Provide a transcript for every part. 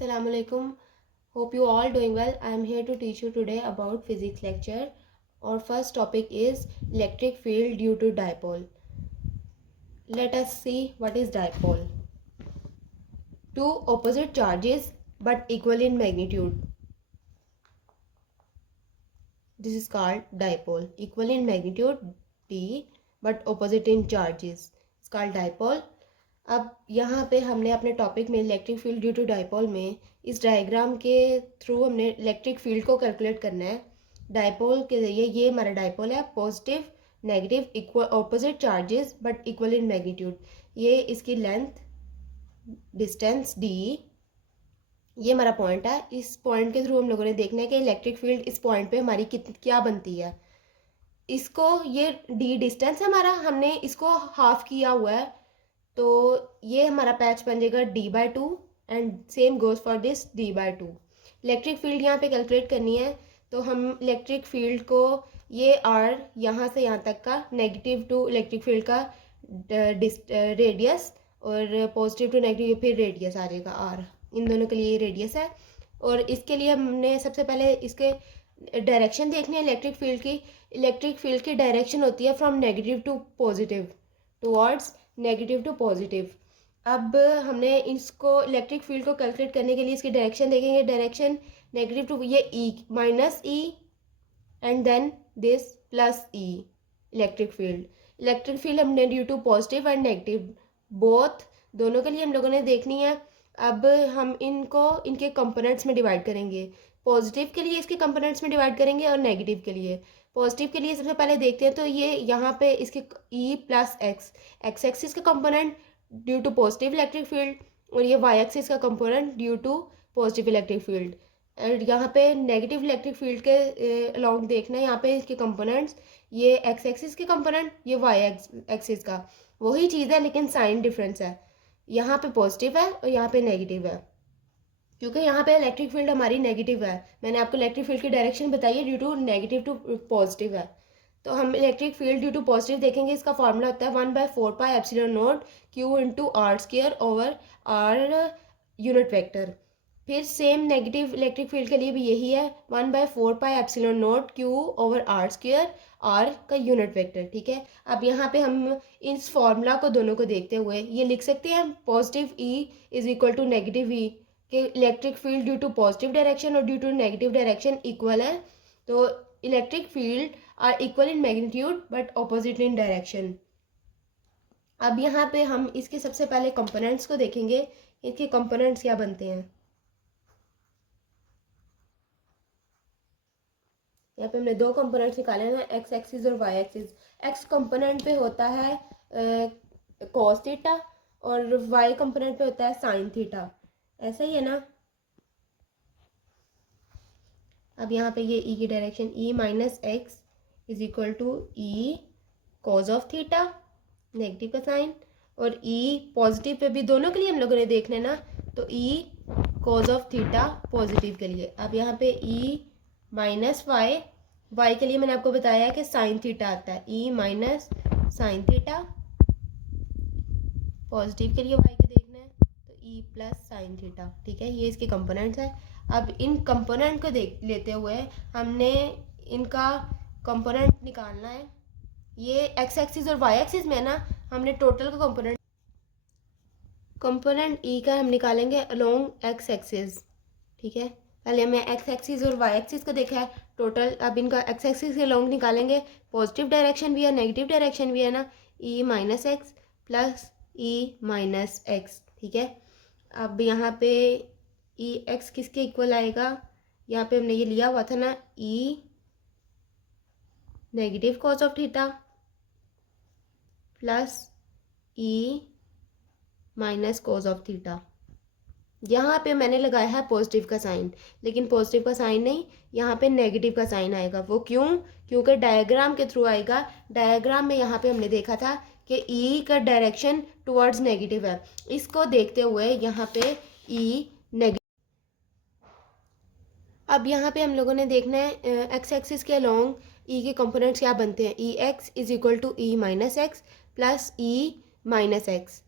Assalamualaikum. Hope you all doing well. I am here to teach you today about physics lecture. Our first topic is electric field due to dipole. Let us see what is dipole. Two opposite charges but equal in magnitude. This is called dipole. Equal in magnitude d but opposite in charges. It's called dipole. अब यहाँ पे हमने अपने topic में electric field due to dipole में इस diagram के through हमने इलेक्ट्रिक फील्ड को कैलकुलेट करना है डाइपोल के जरिए। ये हमारा डाइपोल है, positive negative equal opposite charges but equal in magnitude. ये इसकी लेंथ डिस्टेंस डी, ये हमारा पॉइंट है। इस पॉइंट के थ्रू हम लोगों ने देखना है कि इलेक्ट्रिक फील्ड इस पॉइंट पे हमारी क्या बनती है। इसको ये डी डिस्टेंस है हमारा, हमने इसको हाफ किया हुआ है तो ये हमारा पैच बन जाएगा d/2 and same goes for this d/2। Electric field यहाँ पे कैलकुलेट करनी है तो हम इलेक्ट्रिक फील्ड को ये r यहाँ से यहाँ तक का नेगेटिव टू इलेक्ट्रिक फील्ड का रेडियस और पॉजिटिव टू नेगेटिव फिर रेडियस आ जाएगा r, इन दोनों के लिए रेडियस है। और इसके लिए हमने सबसे पहले इसके डायरेक्शन देखनी है इलेक्ट्रिक फील्ड की। इलेक्ट्रिक फील्ड की डायरेक्शन होती है from negative to positive, towards negative to positive. अब हमने इसको इलेक्ट्रिक फील्ड को कैलकुलेट करने के लिए इसकी डायरेक्शन देखेंगे। डायरेक्शन नेगेटिव टू ये E minus E and then this plus E. Electric field हमने due to positive and negative both दोनों के लिए हम लोगों ने देखनी है। अब हम इनको इनके कंपोनेंट्स में डिवाइड करेंगे। पॉजिटिव के लिए इसके कंपोनेंट्स में डिवाइड करेंगे और नेगेटिव के लिए। पॉजिटिव के लिए सबसे पहले देखते हैं तो ये यहाँ पे इसके ई प्लस एक्स एक्सिस का component due to positive electric field और ये वाई एक्सिस का component due to positive electric field. और यहाँ पे नेगेटिव इलेक्ट्रिक फील्ड के अलोंग देखना है, यहाँ पे इसके कंपोनेंट्स ये एक्स एक्सिस के कंपोनेंट, ये वाई एक्सिस का। वही चीज़ है लेकिन साइन डिफरेंस है, यहाँ पे पॉजिटिव है और यहाँ पे नेगेटिव है। क्योंकि यहाँ पे इलेक्ट्रिक फील्ड हमारी नेगेटिव है, मैंने आपको इलेक्ट्रिक फील्ड की डायरेक्शन बताई है due to negative to positive है। तो हम electric field due to positive देखेंगे। इसका फॉर्मूला होता है 1/4πε0 Q into R square over R unit vector. फिर सेम नेगेटिव इलेक्ट्रिक फील्ड के लिए भी यही है 1/4πε0 Q over R square R का यूनिट वेक्टर। ठीक है, अब यहाँ पे हम इस फॉर्मूला को दोनों को देखते हुए ये लिख सकते हैं positive E is equal to negative E कि electric field due to positive direction और due to negative direction equal है। तो electric field are equal in magnitude but opposite in direction. अब यहाँ पे हम इसके सबसे पहले कंपोनेंट्स को देखेंगे, इसके कंपोनेंट्स क्या बनते हैं। यहाँ पे हमने दो कंपोनेंट्स निकाले हैं, एक्स एक्सिस और वाई एक्सिस। एक्स कंपोनेंट पे होता है कॉस थीटा और वाई कंपोनेंट पे होता है साइन थीटा, ऐसा ही है ना। अब यहाँ पे ये ई की direction E minus X is equal to E cos of theta negative का साइन, और ई पॉजिटिव पे भी दोनों के लिए हम लोगों ने देखना है ना, तो ई कॉज ऑफ थीटा पॉजिटिव के लिए। अब यहाँ पे ई माइनस वाई के लिए मैंने आपको बताया कि साइन थीटा आता है, ई माइनस साइन थीटा। पॉजिटिव के लिए वाई के देखना है तो ई प्लस साइन थीटा। ठीक है, ये इसके कंपोनेंट्स हैं। अब इन कंपोनेंट को देख लेते हुए हमने इनका कंपोनेंट निकालना है। ये एक्स एक्सिस और वाई एक्सिस में ना हमने टोटल का कंपोनेंट ई का हम निकालेंगे अलोंग एक्स एक्सिस। ठीक है, पहले हमें एक्स एक्सिस और वाई एक्सिस को देखा है टोटल। अब इनका एक्स एक्सिस के अलोंग निकालेंगे, पॉजिटिव डायरेक्शन भी है नेगेटिव डायरेक्शन भी है ना, ई minus X plus E minus x. ठीक है, अब यहाँ पे ई एक्स किसके इक्वल आएगा, यहाँ पे हमने ये लिया हुआ था ना E negative cos of theta plus E minus cos of theta. यहाँ पे मैंने लगाया है पॉजिटिव का साइन, लेकिन पॉजिटिव का साइन नहीं, यहाँ पे नेगेटिव का साइन आएगा। वो क्यों? क्योंकि डायग्राम के थ्रू आएगा। डायग्राम में यहाँ पे हमने देखा था कि ई का डायरेक्शन टुवर्ड्स नेगेटिव है, इसको देखते हुए यहाँ पे ई नेगेटिव। अब यहाँ पे हम लोगों ने देखना है एक्स एक्सिस के अलोंग ई के कंपोनेंट्स क्या बनते हैं। E X is equal to E minus X plus E minus X,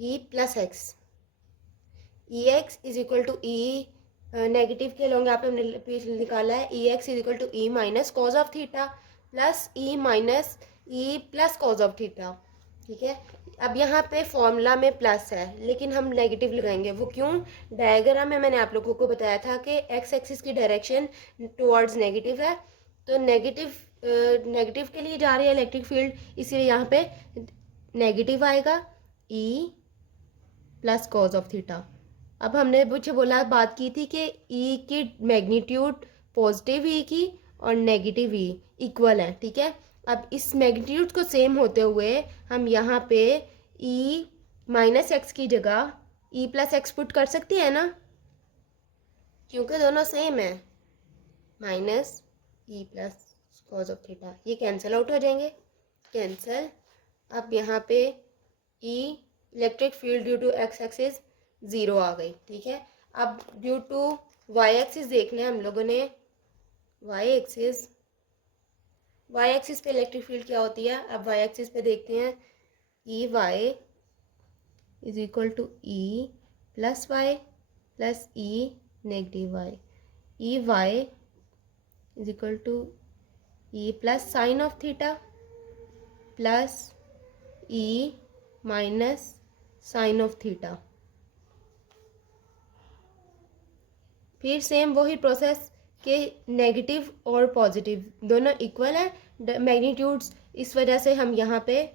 E plus X. E X is equal to E, negative के लोग यहाँ पे हमने निकाला है, E X is equal to E minus cos of theta plus E minus E plus cos of theta. ठीक है, अब यहाँ पे फॉर्मूला में प्लस है लेकिन हम नेगेटिव लगाएंगे, वो क्यों? डायग्राम में मैंने आप लोगों को बताया था कि एक्स एक्सिस की डायरेक्शन टुवर्ड्स नेगेटिव है, तो नेगेटिव के लिए जा रही है इलेक्ट्रिक फील्ड, इसीलिए यहाँ पे नेगेटिव आएगा ई प्लस कॉज ऑफ थीटा। अब हमने मुझे बोला बात की थी कि ई की मैग्नीट्यूड पॉजिटिव ई की और नेगेटिव ई इक्वल है। ठीक है, अब इस मैग्नीट्यूड को सेम होते हुए हम यहाँ पे ई माइनस एक्स की जगह ई प्लस एक्स पुट कर सकते हैं ना, क्योंकि दोनों सेम है। Minus E plus cos of theta, ये कैंसिल आउट हो जाएंगे, कैंसिल। अब यहाँ पे E electric field due to X axis 0 आ गई। ठीक है, अब ड्यू टू वाई एक्सिस देख लें हम लोगों ने, वाई एक्सिस पे इलेक्ट्रिक फील्ड क्या होती है। अब वाई एक्सिस पे देखते हैं, E Y is equal to E plus Y plus E negative Y, E Y is equal to E plus sine of theta plus E minus sine of theta. फिर same वही process के negative और positive दोनों equal हैं magnitudes, इस वजह से हम यहाँ पे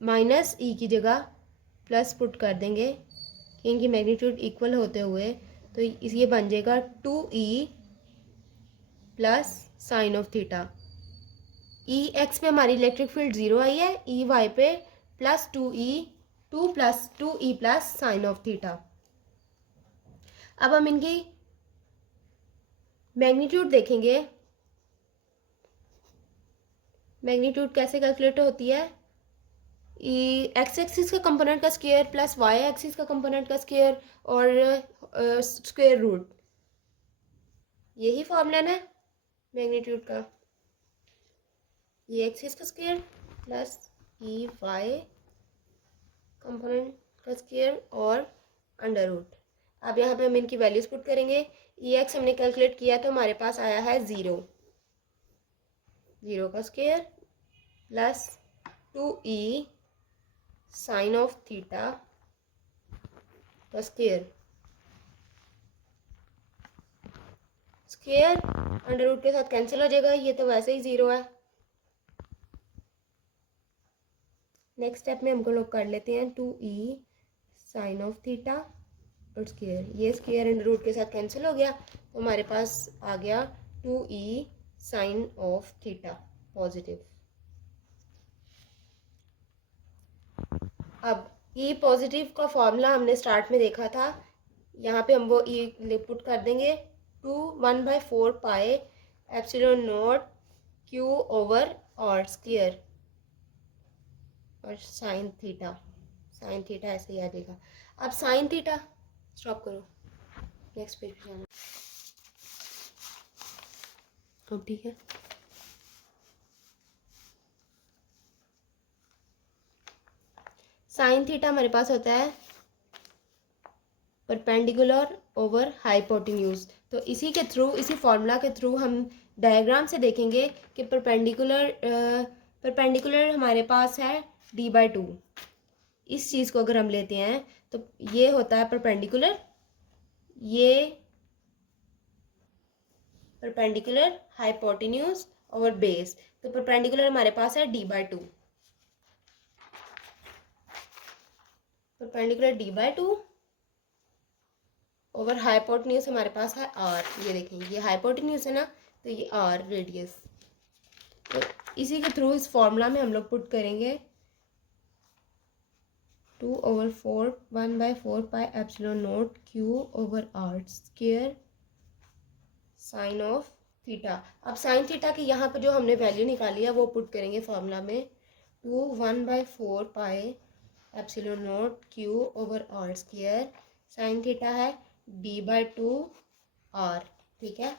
माइनस ई की जगह प्लस पुट कर देंगे, क्योंकि मैग्नीट्यूड इक्वल होते हुए तो ये बन जाएगा 2e plus sine of theta. E x पे हमारी इलेक्ट्रिक फील्ड 0 आई है, ई वाई पे plus 2e plus sine of theta. अब हम इनकी मैग्नीट्यूड देखेंगे, मैग्नीट्यूड कैसे कैलकुलेट होती है, एक्स एक्सिस का कंपोनेंट का स्क्वायर प्लस वाई एक्सिस का कंपोनेंट का स्क्वायर और स्क्वायर रूट, यही फॉर्मूला है मैग्नीट्यूड का। ई एक्सिस का square plus E Y component का स्क्वायर और अंडर रूट। अब यहाँ पे हम इनकी वैल्यूज पुट करेंगे, ई एक्स हमने कैलकुलेट किया तो हमारे पास आया है 0 का square plus 2e sine of theta का स्क्वायर, स्क्वायर अंडर रूट के साथ कैंसिल हो जाएगा, ये तो वैसे ही 0 है। नेक्स्ट स्टेप में हमको लोग कर लेते हैं 2e साइन ऑफ थीटा और स्क्वायर, ये स्क्वायर अंडर रूट के साथ कैंसिल हो गया तो हमारे पास आ गया 2e sine of theta positive. अब ई पॉजिटिव का फॉर्मूला हमने स्टार्ट में देखा था, यहाँ पे हम वो ई पुट कर देंगे 1/4 pi epsilon naught Q over R square और साइन थीटा ऐसे ही आ जाएगा। अब साइन थीटा, स्टॉप करो, नेक्स्ट पेज पे जाना। अब ठीक है, साइन थीटा हमारे पास होता है परपेंडिकुलर ओवर हाइपोटेन्यूज, तो इसी के थ्रू, इसी फॉर्मूला के थ्रू हम डायग्राम से देखेंगे कि परपेंडिकुलर हमारे पास है d/2। इस चीज़ को अगर हम लेते हैं तो ये होता है परपेंडिकुलर, ये परपेंडिकुलर हाइपोटेन्यूज और बेस, तो परपेंडिकुलर हमारे पास है d/2, perpendicular d/2 over hypotenuse हमारे पास है r। ये देखें, ये हाइपोटेन्यूज है ना, तो ये r रेडियस, तो इसी के थ्रू इस फॉर्मूला में हम लोग पुट करेंगे 2/4 1/4 pi epsilon naught Q over r square sine of theta. अब साइन थीटा की यहाँ पर जो हमने वैल्यू निकाली है वो पुट करेंगे फॉर्मूला में, 1/4 pi epsilon naught Q over r square, sine theta है d/2 r। ठीक है,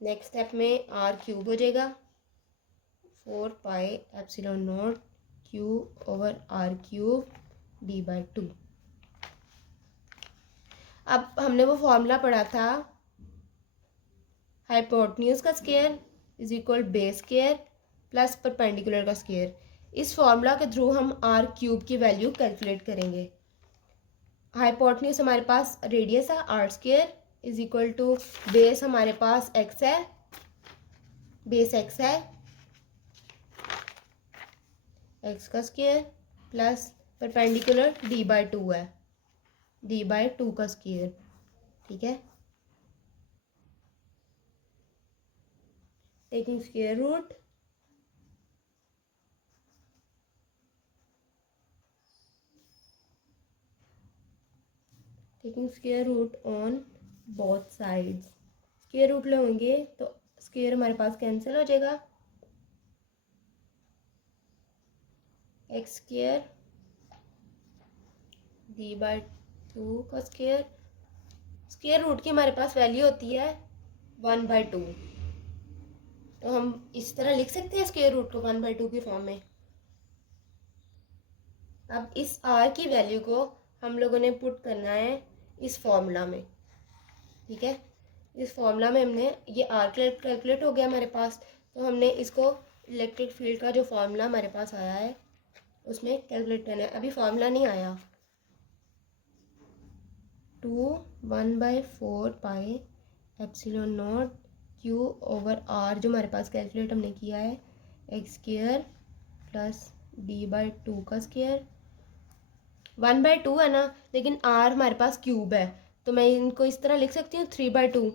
नेक्स्ट स्टेप में r क्यूब हो जाएगा, 4 पाई epsilon naught Q over r cube d/2। अब हमने वो फॉर्मूला पढ़ा था, हाइपोटेन्यूज का square is equal base square plus perpendicular का स्क्वायर। इस फॉर्मूला के थ्रू हम आर क्यूब की वैल्यू कैलकुलेट करेंगे। हाइपोटेन्यूज हमारे पास रेडियस है are square is equal to base हमारे पास एक्स है, बेस एक्स है, एक्स का square plus perpendicular D by two है, डी बाई टू का स्क्वायर। ठीक है, taking square root taking square root on both sides. Square root लेंगे तो स्क्वायर हमारे पास कैंसिल हो जाएगा, X square D by two का स्क्वायर। स्क्वायर रूट की हमारे पास वैल्यू होती है 1/2, तो हम इस तरह लिख सकते हैं स्क्वायर रूट को 1/2 की फॉर्म में। अब इस आर की वैल्यू को हम लोगों ने पुट करना है इस फॉर्मूला में। ठीक है, इस फॉर्मूला में हमने ये आर कैलकुलेट हो गया हमारे पास, तो हमने इसको इलेक्ट्रिक फील्ड का जो फॉर्मूला हमारे पास आया है उसमें कैलकुलेट करना है। अभी फॉर्मूला नहीं आया, 1/4 pi epsilon naught Q over R जो हमारे पास कैलकुलेट हमने किया है, X square plus D by two का स्क्वायर। 1/2 है ना, लेकिन आर हमारे पास क्यूब है, तो मैं इनको इस तरह लिख सकती हूँ 3/2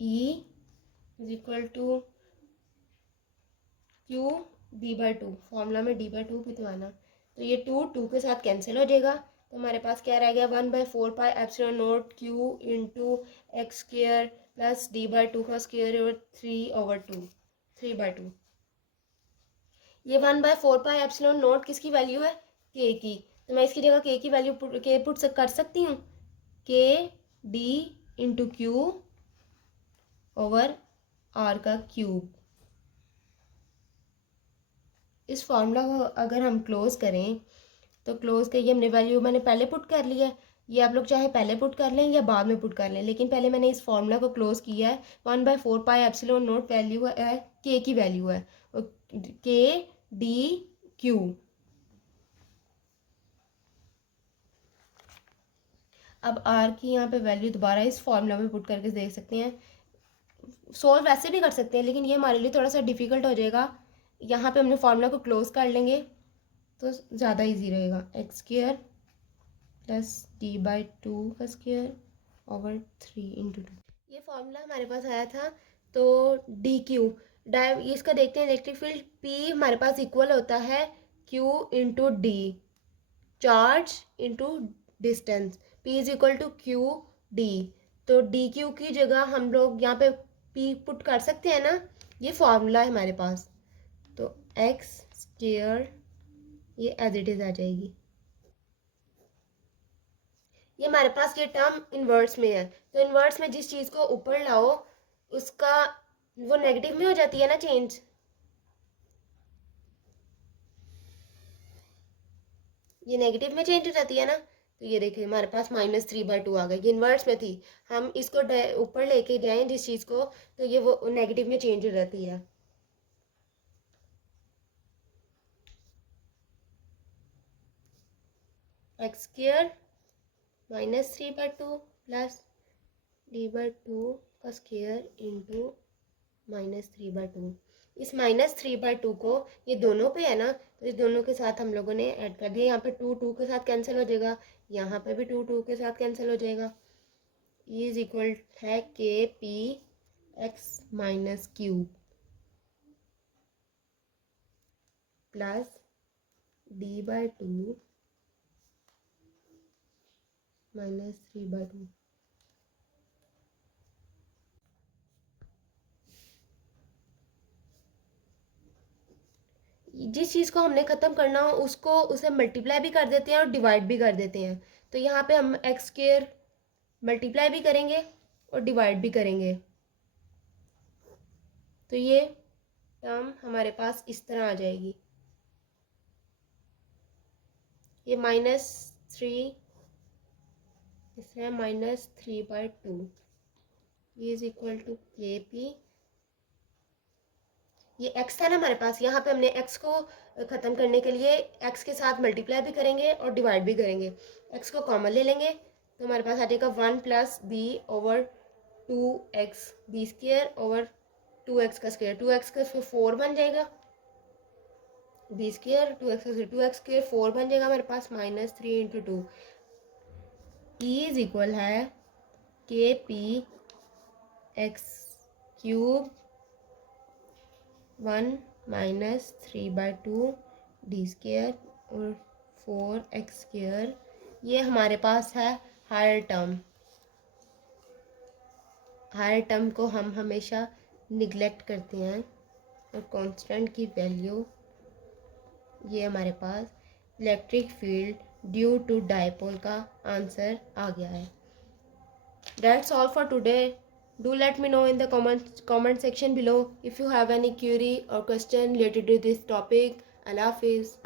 E is equal to Q D by two. Formula में डी बाई टू भी तो आना, तो ये टू के साथ कैंसिल हो जाएगा, तो हमारे पास क्या रह गया 1/4 pi epsilon naught Q into x square plus D by two का स्क्वायर और 3/2। ये 1/4 पाई एप्सिलॉन नॉट किसकी वैल्यू है, के की, तो मैं इसकी जगह के की वैल्यू कर सकती हूँ, K D into Q over R का क्यूब। इस फॉर्मूला को अगर हम क्लोज करें तो क्लोज के ये हमने वैल्यू मैंने पहले पुट कर लिया है, ये आप लोग चाहे पहले पुट कर लें या बाद में पुट कर लें, लेकिन पहले मैंने इस फॉर्मूला को क्लोज किया है। 1/4 पाई एप्सिलॉन नॉट वैल्यू है, के की वैल्यू है, के डी क्यू। अब आर की यहाँ पे वैल्यू दोबारा इस फॉर्मूला में पुट करके देख सकते हैं, सोल्व वैसे भी कर सकते हैं, लेकिन ये हमारे लिए थोड़ा सा डिफिकल्ट हो जाएगा। यहाँ पे हमने फार्मूला को क्लोज कर लेंगे तो ज़्यादा इजी रहेगा, x square plus D by two का स्क्वायर ओवर 3/2। ये फार्मूला हमारे पास आया था, तो डी क्यू इसका देखते हैं इलेक्ट्रिक फील्ड पी हमारे पास इक्वल होता है Q into D, charge into distance, P is equal to Q D. तो डी क्यू की जगह हम लोग यहाँ पे पी पुट कर सकते हैं ना, ये फॉर्मूला है हमारे पास, तो एक्स स्क्वायर ये एज इट इज आ जाएगी। ये हमारे पास ये टर्म इन्वर्स में है, तो इन्वर्स में जिस चीज़ को ऊपर लाओ उसका वो नेगेटिव में हो जाती है ना चेंज, ये नेगेटिव में चेंज हो जाती है ना, तो ये देखिए हमारे पास -3/2 आ गई, ये इन्वर्स में थी। हम इसको ऊपर लेके जाएं जिस चीज़ को, तो ये वो नेगेटिव में चेंज हो जाती है। X square -3/2 plus D by two का स्क्वायर इंटू -3/2। इस -3/2 को ये दोनों पे है ना, तो इस दोनों के साथ हम लोगों ने ऐड कर दिया, यहाँ पे 2 के साथ कैंसिल हो जाएगा, यहाँ पे भी 2 के साथ कैंसिल हो जाएगा। ये इज इक्वल है के P x minus cube plus D by to -3/2। जिस चीज़ को हमने ख़त्म करना हो उसको उसे मल्टीप्लाई भी कर देते हैं और डिवाइड भी कर देते हैं, तो यहाँ पे हम एक्स स्क्वायर मल्टीप्लाई भी करेंगे और डिवाइड भी करेंगे, तो ये टर्म हमारे पास इस तरह आ जाएगी, ये -3 इसमें -3/2 इज इक्वल टू के पी। ये x था ना हमारे पास, यहाँ पे हमने x को ख़त्म करने के लिए x के साथ मल्टीप्लाई भी करेंगे और डिवाइड भी करेंगे। x को कॉमन ले लेंगे तो हमारे पास आ जाएगा 1 + b/2x b square over 2x का स्क्वायर, 2x का 4 बन जाएगा, b स्क्वायर 2x का 2x स्क्वायर 4 बन जाएगा हमारे पास, -3 × 2 इज इक्वल है के P x cube 1 - 3/2 D square और 4x स्क्वायर। ये हमारे पास है हायर टर्म। हायर टर्म को हम हमेशा निगलेक्ट करते हैं और कांस्टेंट की वैल्यू, ये हमारे पास electric field due to dipole का आंसर आ गया है। That's all for today. Do let me know in the comment section below if you have any query or question related to this topic. Allah Hafiz.